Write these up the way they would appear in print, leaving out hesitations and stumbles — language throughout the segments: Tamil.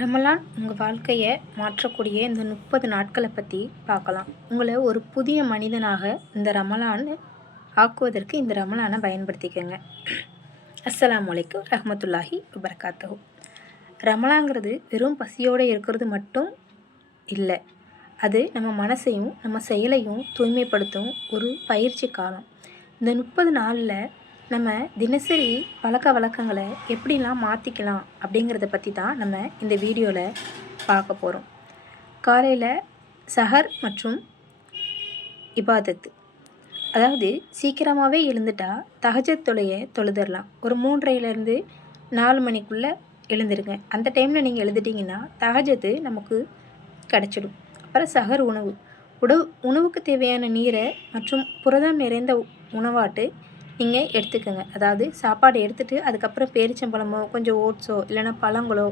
ரமலான் உங்கள் வாழ்க்கையை மாற்றக்கூடிய இந்த 30 நாட்களை பற்றி பார்க்கலாம். உங்களை ஒரு புதிய மனிதனாக இந்த ரமலான் ஆக்குவதற்கு இந்த ரமலானை பயன்படுத்திக்கங்க. அஸ்ஸலாமு அலைக்கும் ரஹ்மத்துல்லாஹி வபரகாத்துஹு. ரமலாங்கிறது வெறும் பசியோடு இருக்கிறது மட்டும் இல்லை, அது நம்ம மனசையும் நம்ம செயலையும் தூய்மைப்படுத்தும் ஒரு பயிற்சி காலம். இந்த 30 நாளில் நம்ம தினசரி பழக்க வழக்கங்களை எப்படிலாம் மாற்றிக்கலாம் அப்படிங்கிறத பற்றி தான் நம்ம இந்த வீடியோவில் பார்க்க போகிறோம். காலையில் சஹர் மற்றும் இபாதத்து, அதாவது சீக்கிரமாகவே எழுந்துட்டா தஹஜத் தொழுகையை தொழுதுடலாம். ஒரு 3:30லேருந்து 4 மணிக்குள்ளே எழுந்துருங்க. அந்த டைமில் நீங்கள் எழுந்துட்டிங்கன்னா தஹஜத்து நமக்கு கிடச்சிடும். அப்புறம் சஹர் உணவுக்கு தேவையான நீரை மற்றும் புரதம் நிறைந்த உணவாட்டு நீங்கள் எடுத்துக்கோங்க. அதாவது சாப்பாடு எடுத்துகிட்டு அதுக்கப்புறம் பேரிச்சம்பழமோ கொஞ்சம் ஓட்ஸோ இல்லைனா பழங்களோ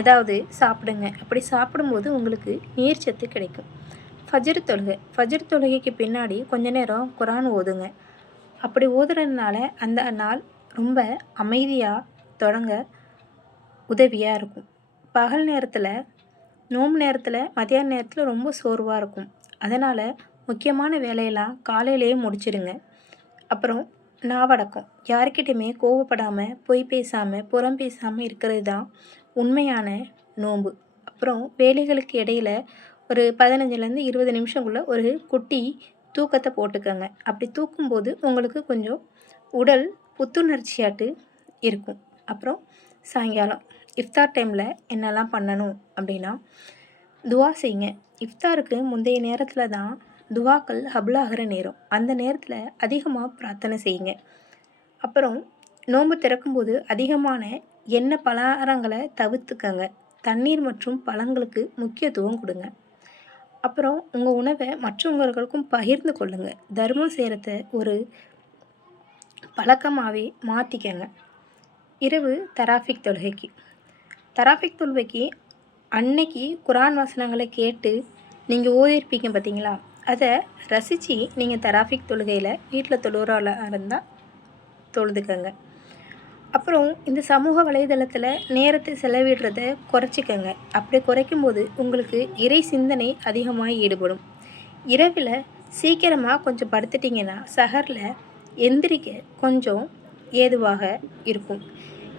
ஏதாவது சாப்பிடுங்க. அப்படி சாப்பிடும்போது உங்களுக்கு நீர்ச்சத்து கிடைக்கும். ஃபஜ்ர் தொழுகைக்கு பின்னாடி கொஞ்ச நேரம் குரான் ஓதுங்க. அப்படி ஓதுறதுனால அந்த நாள் ரொம்ப அமைதியாக தொடங்க உதவியாக இருக்கும். பகல் நேரத்தில் நோம்பு நேரத்தில் மதியான நேரத்தில் ரொம்ப சோர்வாக இருக்கும். அதனால் முக்கியமான வேலையெல்லாம் காலையிலேயே முடிச்சிடுங்க. அப்புறம் நாவடக்கம், யாருக்கிட்டையுமே கோவப்படாமல் பொய் பேசாமல் புறம் பேசாமல் இருக்கிறது தான் உண்மையான நோன்பு. அப்புறம் வேலைகளுக்கு இடையில் ஒரு 15லேருந்து 20 நிமிஷங்குள்ளே ஒரு குட்டி தூக்கத்தை போட்டுக்கோங்க. அப்படி தூக்கும்போது உங்களுக்கு கொஞ்சம் உடல் புத்துணர்ச்சியாட்டு இருக்கும். அப்புறம் சாயங்காலம் இஃப்தார் டைமில் என்னெல்லாம் பண்ணணும் அப்படின்னா, துவா செய்யுங்க. இஃப்தாருக்கு முந்தைய நேரத்தில் தான் துவாக்கள் ஹபுலாகிற நேரம். அந்த நேரத்தில் அதிகமாக பிரார்த்தனை செய்யுங்க. அப்புறம் நோன்பு திறக்கும்போது அதிகமான எண்ணெய் பலகாரங்களை தவிர்த்துக்கங்க. தண்ணீர் மற்றும் பழங்களுக்கு முக்கியத்துவம் கொடுங்க. அப்புறம் உங்கள் உணவை மற்றவர்களுக்கும் பகிர்ந்து கொள்ளுங்க. தர்மம் செய்கிறத ஒரு பழக்கமாகவே மாற்றிக்கங்க. இரவு தராஃபிக் தொழுகைக்கு அன்னைக்கு குரான் வசனங்களை கேட்டு நீங்கள் ஓதிருப்பீங்க பார்த்தீங்களா, அதை ரசித்து நீங்கள் தராஃபிக் தொழுகையில் வீட்டில் தொழுகிறவளா இருந்தால் தொழுதுக்கங்க. அப்புறம் இந்த சமூக வலைதளத்தில் நேரத்தை செலவிடுறத குறைச்சிக்கங்க. அப்படி குறைக்கும்போது உங்களுக்கு இறை சிந்தனை அதிகமாக ஈடுபடும். இரவில் சீக்கிரமாக கொஞ்சம் படுத்துட்டிங்கன்னா சஹரில் எந்திரிக்க கொஞ்சம் ஏதுவாக இருக்கும்.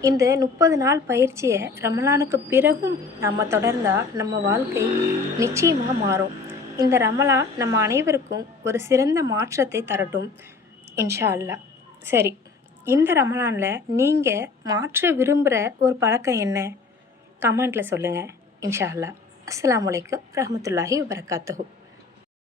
இந்த 30 நாள் பயிற்சியை ரமலானுக்கு பிறகும் நம்ம தொடர்ந்தால் நம்ம வாழ்க்கை நிச்சயமாக மாறும். இந்த ரமலான் நம்ம அனைவருக்கும் ஒரு சிறந்த மாற்றத்தை தரட்டும், இன்ஷா அல்லாஹ். சரி, இந்த ரமலானில் நீங்கள் மாற்ற விரும்புகிற ஒரு பழக்கம் என்ன? கமெண்ட்டில் சொல்லுங்கள், இன்ஷா அல்லாஹ். அஸ்ஸலாமு அலைக்கும் ரஹ்மத்துல்லாஹி வபரகாத்துஹு.